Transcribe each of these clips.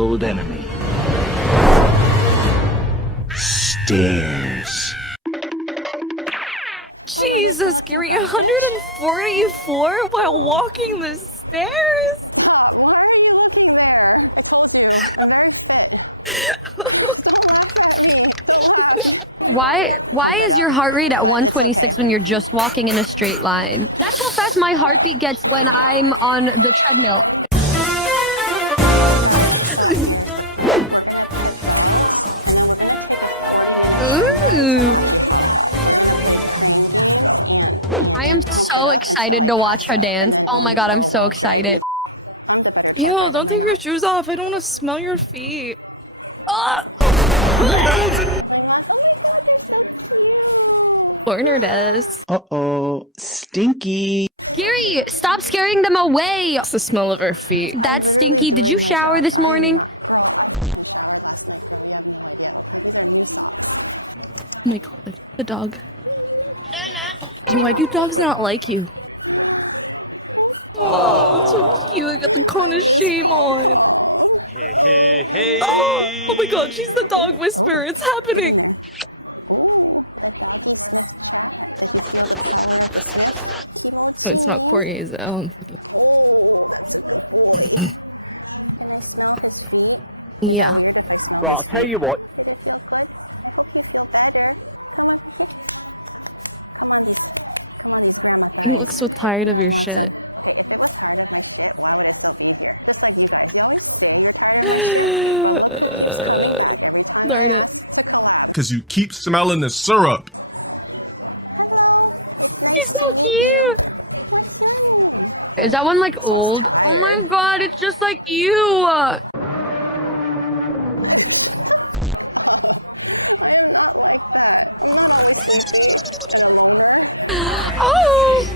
old enemy. Stairs. Jesus, Gary, 144 while walking the stairs? Why is your heart rate at 126 when you're just walking in a straight line? That's how fast my heartbeat gets when I'm on the treadmill. Ooh. I am so excited to watch her dance. Oh my god, I'm so excited. Yo, don't take your shoes off. I don't want to smell your feet. Warner does. Uh-oh. Stinky. Gary, stop scaring them away. It's the smell of her feet. That's stinky. Did you shower this morning? Oh my god, the dog. Why do dogs not like you? Oh, it's so cute. I got the cone of shame on. Hey, hey, hey. Oh my god, she's the dog whisperer. It's happening. Oh, it's not Corey, is it? Yeah. Right, I'll tell you what. You look so tired of your shit. Darn it. Because you keep smelling the syrup. He's so cute. Is that one like old? Oh my god, it's just like you. Oh,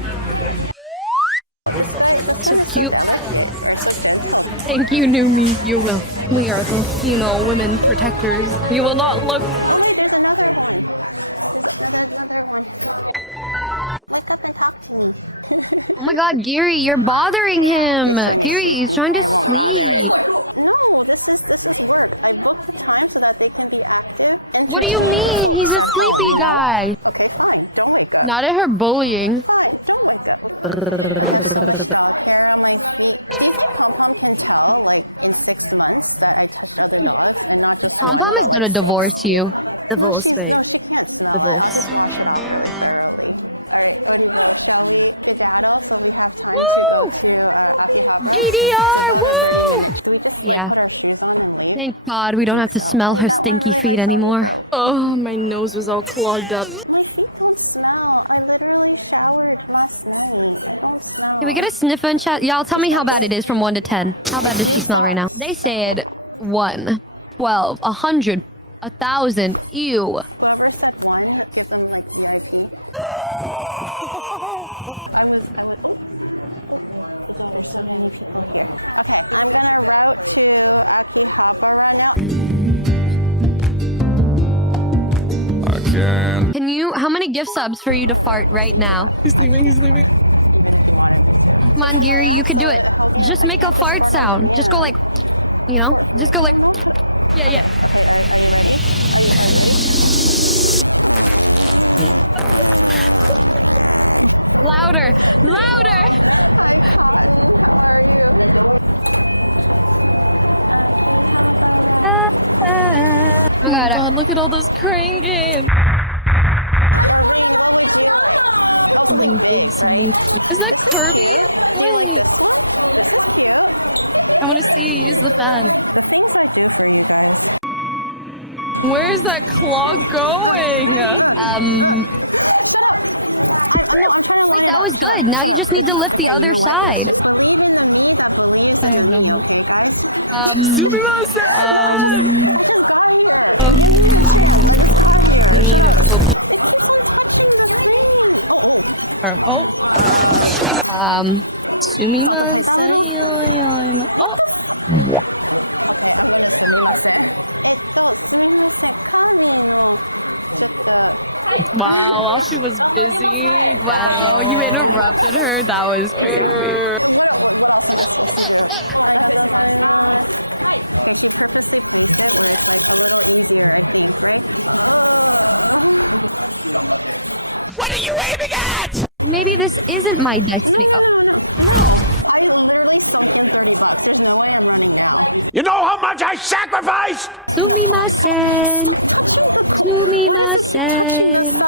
So cute. thank you, new me. You will. We are the, women protectors. You will not look. Oh my god, Gary, you're bothering him. Gary, he's trying to sleep. What do you mean? He's a sleepy guy. Not at her bullying. Pom Pom is gonna divorce you. Divorce, babe. Divorce. Woo! DDR, woo! Yeah. Thank God we don't have to smell her stinky feet anymore. Oh, my nose was all clogged up. Can we get a sniff in chat? Y'all tell me how bad it is from 1 to 10. How bad does she smell right now? They said 1, 12, 100, 1,000. Ew. Can you, how many gift subs for you to fart right now? He's leaving, he's leaving. Come on, Gary, you can do it. Just make a fart sound. Just go like, just go like, yeah. Louder, louder. Oh my god, look at all those cranking! Something big, something cute. Is that Kirby? Wait! I want to see, use the fan. Where's that claw going? Wait, that was good. Now you just need to lift the other side. I have no hope. Sumimasen! We need a cookie. Oh! Sumimasen. Oh! Wow, while she was busy. Wow, you interrupted her. That was crazy. What are you aiming at? Maybe this isn't my destiny. Oh. You know how much I sacrificed? Sumimasen. Sumimasen.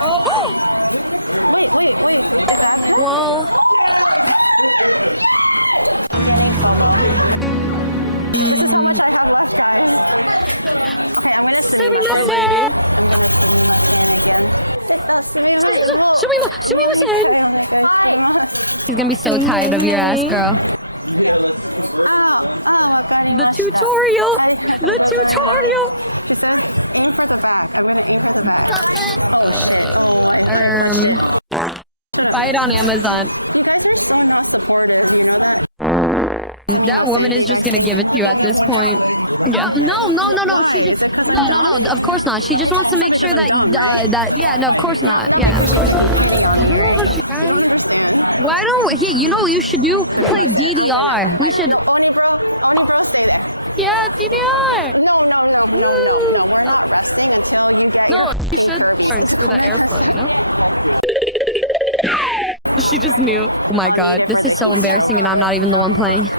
Oh. Well. Our lady. Sumimasen. He's gonna be so tired of your ass, girl. The tutorial. The tutorial. Buy it on Amazon. That woman is just gonna give it to you at this point. Yeah. No. She just no. Of course not. She just wants to make sure that yeah. No, of course not. Yeah, of course not. I don't know how she died. Why don't hey? You know what you should do? Play DDR. We should. Yeah, DDR. Woo. Oh. No, you should. Sorry, it's for that airflow, you know. She just knew. Oh my god, this is so embarrassing, and I'm not even the one playing.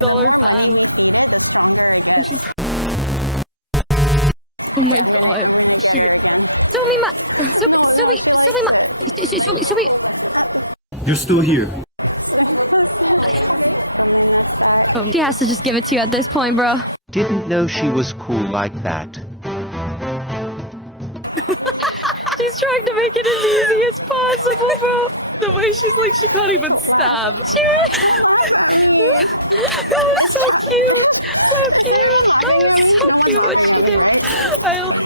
Dollar fan. And she. Oh my god. She. Sumi. You're still here. She has to just give it to you at this point, bro. Didn't know she was cool like that. She's trying to make it as easy as possible, bro. The way she's like, she can't even stab. She really... That was so cute. So cute. That was so cute what she did. I love...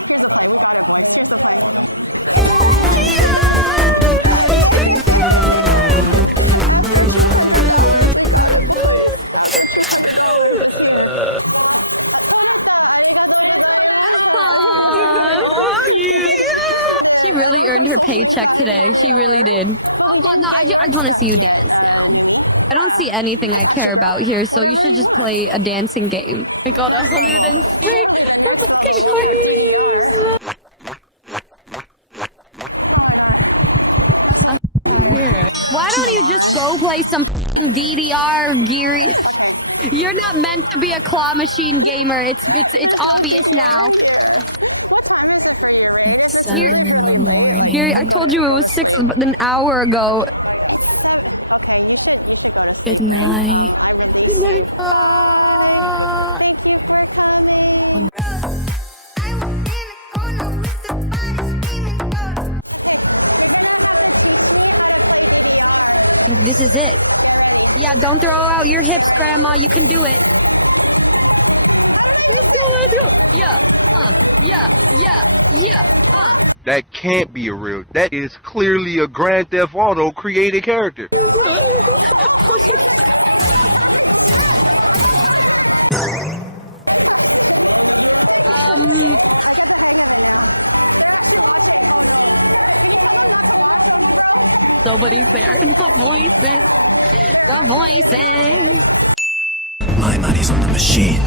Oh, so cute. She really earned her paycheck today. She really did. Oh god, no, I just want to see you dance now. I don't see anything I care about here, so you should just play a dancing game. I got 103. Jeez. Here. Why don't you just go play some f***ing DDR, Giri? You're not meant to be a claw machine gamer. It's obvious now. It's 7 in the morning. Giri, I told you it was 6 an hour ago. Good night. Good night. This is it. Yeah, don't throw out your hips, Grandma. You can do it. Let's go. Yeah. Yeah. That can't be a real. That is clearly a Grand Theft Auto created character. Nobody's there. The voices. My money's on the machine.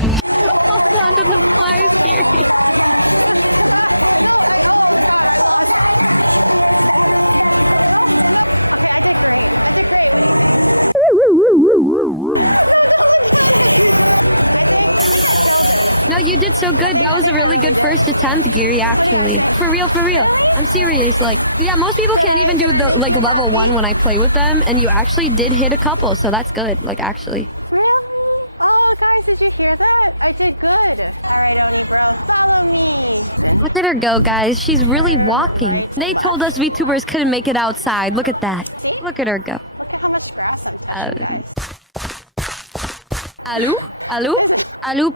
Hold on to the fires, Gary. No, you did so good. That was a really good first attempt, Gary, actually. For real. I'm serious. Like, yeah, most people can't even do the, like, level 1 when I play with them, and you actually did hit a couple, so that's good. Like, actually. Look at her go, guys. She's really walking. They told us VTubers couldn't make it outside. Look at that. Look at her go. Aloo,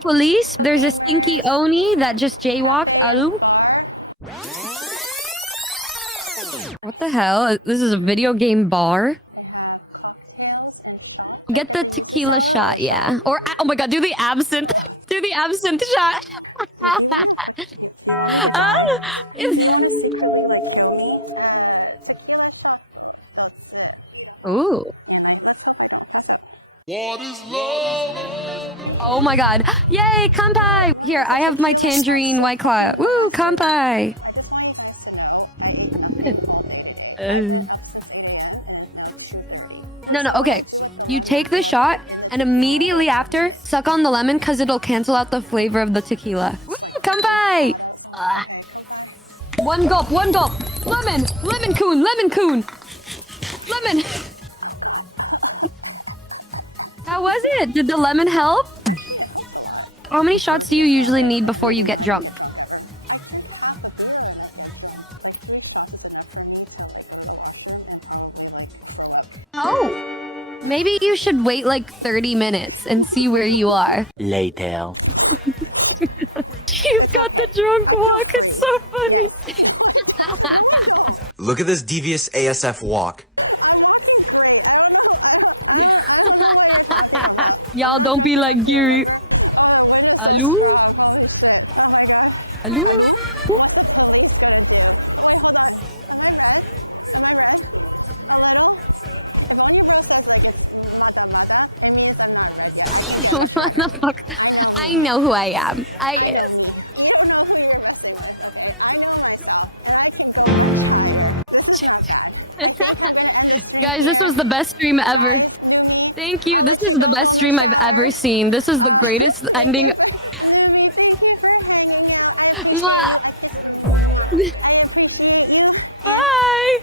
police. There's a stinky Oni that just jaywalked. Aloo. What the hell? This is a video game bar? Get the tequila shot, yeah. Or, oh my god, do the absinthe. Do the absinthe shot. Ooh. What is love? Oh my god. Yay, kanpai! Here, I have my tangerine white claw. Woo, kanpai! No, okay. You take the shot, and immediately after, suck on the lemon because it'll cancel out the flavor of the tequila. Woo, kanpai! One gulp, one gulp! Lemon! Lemon coon! Lemon coon! Lemon! How was it? Did the lemon help? How many shots do you usually need before you get drunk? Oh! Maybe you should wait like 30 minutes and see where you are. Later. You've got the drunk walk. It's so funny. Look at this devious ASF walk. Y'all don't be like Giri. Hello? Hello? Whoop. What the fuck? I know who I am. Guys, this was the best stream ever. Thank you. This is the best stream I've ever seen. This is the greatest ending. Mwah. Bye.